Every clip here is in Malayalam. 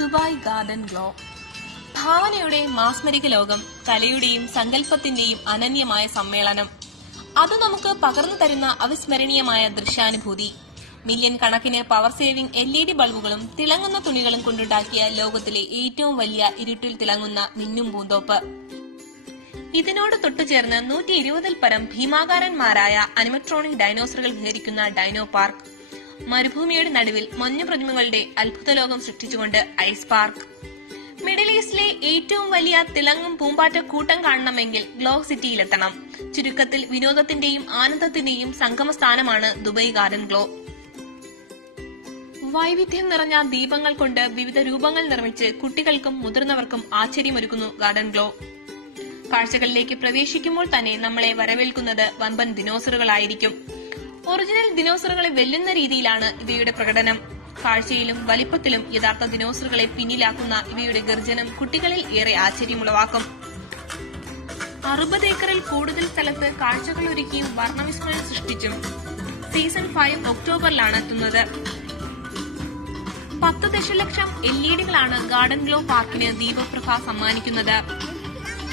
Dubai garden glow. ഭാവനയുടെ മാസ്മരിക ലോകം, കലയുടെയും സങ്കല്പത്തിന്റെയും അനന്യമായ സമ്മേളനം. അത് നമുക്ക് പകർന്നു തരുന്ന അവിസ്മരണീയമായ ദൃശ്യാനുഭൂതി. മില്യൺ കണക്കിന് പവർ സേവിംഗ് LED ബൾബുകളും തിളങ്ങുന്ന തുണികളും കൊണ്ടുണ്ടാക്കിയ ലോകത്തിലെ ഏറ്റവും വലിയ ഇരുട്ടിൽ തിളങ്ങുന്ന മിന്നും പൂന്തോപ്പ്. ഇതിനോട് തൊട്ടുചേർന്ന് 120-ൽ പരം ഭീമാകാരന്മാരായ അനിമട്രോണിക് ഡൈനോസറുകൾ വിഹരിക്കുന്ന ഡൈനോ പാർക്ക്. മരുഭൂമിയുടെ നടുവിൽ മഞ്ഞു പ്രതിമകളുടെ അത്ഭുത ലോകം സൃഷ്ടിച്ചുകൊണ്ട് ഐസ് പാർക്ക്. മിഡിൽ ഈസ്റ്റിലെ ഏറ്റവും വലിയ തിളങ്ങും പൂമ്പാറ്റ കൂട്ടം കാണണമെങ്കിൽ ഗ്ലോ സിറ്റിയിലെത്തണം. ചുരുക്കത്തിൽ വിനോദത്തിന്റെയും ആനന്ദത്തിന്റെയും സംഗമസ്ഥാനമാണ് ദുബായ് ഗാർഡൻ ഗ്ലോ. വൈവിധ്യം നിറഞ്ഞ ദീപങ്ങൾ കൊണ്ട് വിവിധ രൂപങ്ങൾ നിർമ്മിച്ച് കുട്ടികൾക്കും മുതിർന്നവർക്കും ആശ്ചര്യമൊരുക്കുന്നു ഗാർഡൻ ഗ്ലോ. കാഴ്ചകളിലേക്ക് പ്രവേശിക്കുമ്പോൾ തന്നെ നമ്മളെ വരവേൽക്കുന്നത് വമ്പൻ ദിനോസറുകളായിരിക്കും. ഒറിജിനൽ ദിനോസറുകളെ വെല്ലുന്ന രീതിയിലാണ് ഇവയുടെ പ്രകടനം. കാഴ്ചയിലും വലിപ്പത്തിലും യഥാർത്ഥ ദിനോസറുകളെ പിന്നിലാക്കുന്ന ഇവയുടെ ഗർജനം കുട്ടികളിൽ ഏറെ ആശ്ചര്യമുളവാക്കും. 60 ഏക്കറിൽ കൂടുതൽ സ്ഥലത്ത് കാഴ്ചകൾ ഒരുക്കിയും വർണ്ണവിസ്മയം സൃഷ്ടിച്ചും സീസൺ 5 ഒക്ടോബറിലാണ് എത്തുന്നത്. 10 ദശലക്ഷം LEDകളാണ് ഗാർഡൻ ഗ്ലോ പാർക്കിന് ദീപപ്രഭ സമ്മാനിക്കുന്നത്.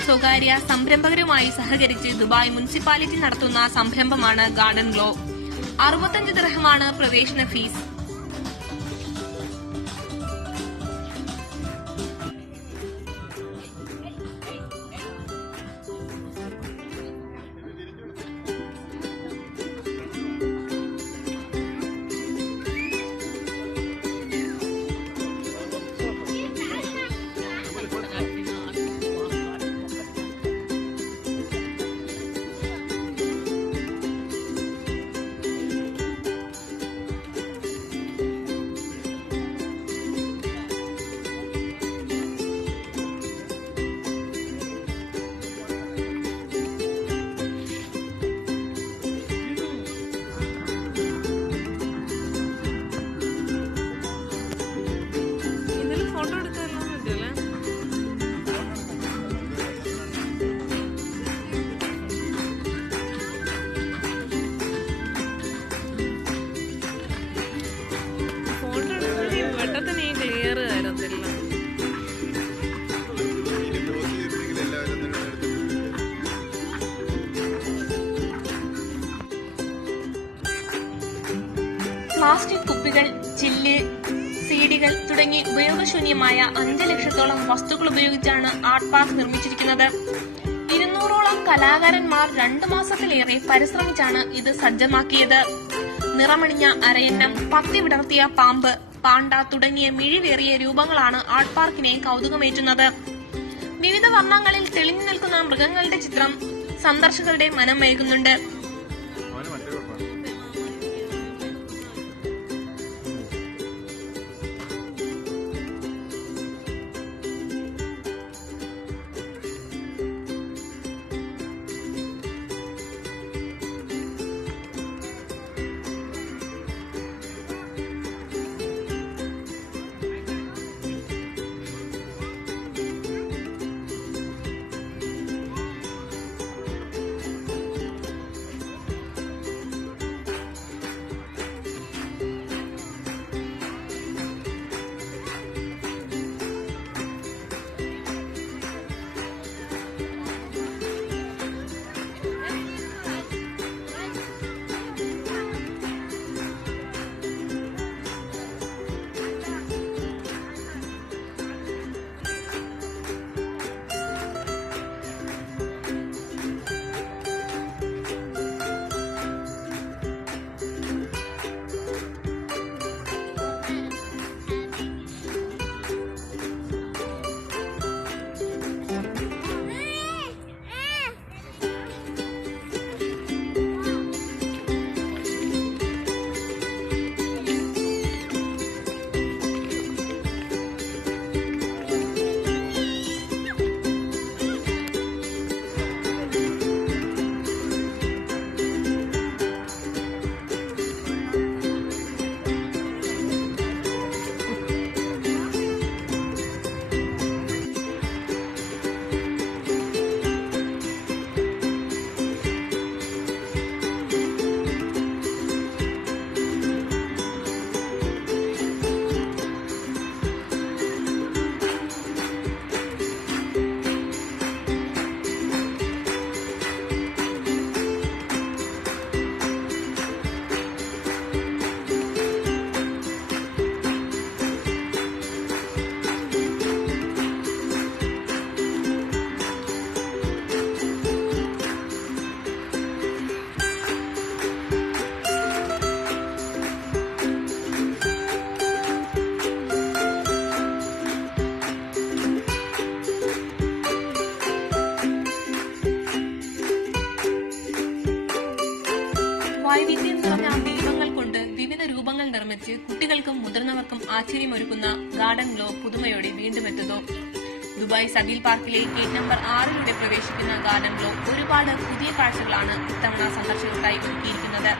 സ്വകാര്യ സംരംഭകരുമായി സഹകരിച്ച് ദുബായ് മുനിസിപ്പാലിറ്റി നടത്തുന്ന സംരംഭമാണ് ഗാർഡൻ ഗ്ലോ. 65 ദിർഹമാണ് പ്രവേശന ഫീസ്. പ്ലാസ്റ്റിക് കുപ്പികൾ, ചില്ല്, സീഡികൾ തുടങ്ങി ഉപയോഗശൂന്യമായ 5 ലക്ഷത്തോളം വസ്തുക്കൾ ഉപയോഗിച്ചാണ് ആർട്ട് പാർക്ക് നിർമ്മിച്ചിരിക്കുന്നത്. 200ഓളം കലാകാരന്മാർ 2 മാസത്തിലേറെ പരിശ്രമിച്ചാണ് ഇത് സജ്ജമാക്കിയത്. നിറമണിഞ്ഞ അരയന്നം, പത്തി വിടർത്തിയ പാമ്പ്, പാണ്ട തുടങ്ങിയ മിഴിവേറിയ രൂപങ്ങളാണ് ആർട്ട് പാർക്കിനെ കൗതുകമേറ്റുന്നത്. വിവിധ വർണ്ണങ്ങളിൽ തെളിഞ്ഞു നിൽക്കുന്ന മൃഗങ്ങളുടെ ചിത്രം സന്ദർശകരുടെ മനം മയക്കുന്നുണ്ട്. നിറഞ്ഞ ദീപങ്ങൾ കൊണ്ട് വിവിധ രൂപങ്ങൾ നിർമ്മിച്ച് കുട്ടികൾക്കും മുതിർന്നവർക്കും ആശ്ചര്യമൊരുക്കുന്ന ഗാർഡൻ ഗ്ലോ പുതുമയോടെ വീണ്ടും എത്തുന്നു. ദുബായ് സബീൽ പാർക്കിലെ ഗേറ്റ് നമ്പർ 6 പ്രവേശിക്കുന്ന ഗാർഡൻ ഗ്ലോ ഒരുപാട് പുതിയ കാഴ്ചകളാണ് ഇത്തവണ സന്ദർശകർക്കായി ഒരുക്കിയിരിക്കുന്നത്.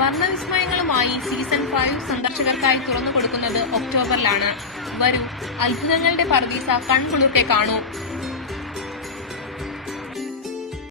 വർണ്ണവിസ്മയങ്ങളുമായി സീസൺ 5 സന്ദർശകർക്കായി തുറന്നു കൊടുക്കുന്നത് ഒക്ടോബറിലാണ്. വരൂ, അത്ഭുതങ്ങളുടെ പറുദീസ കൺകുളിർക്കെ കാണൂ.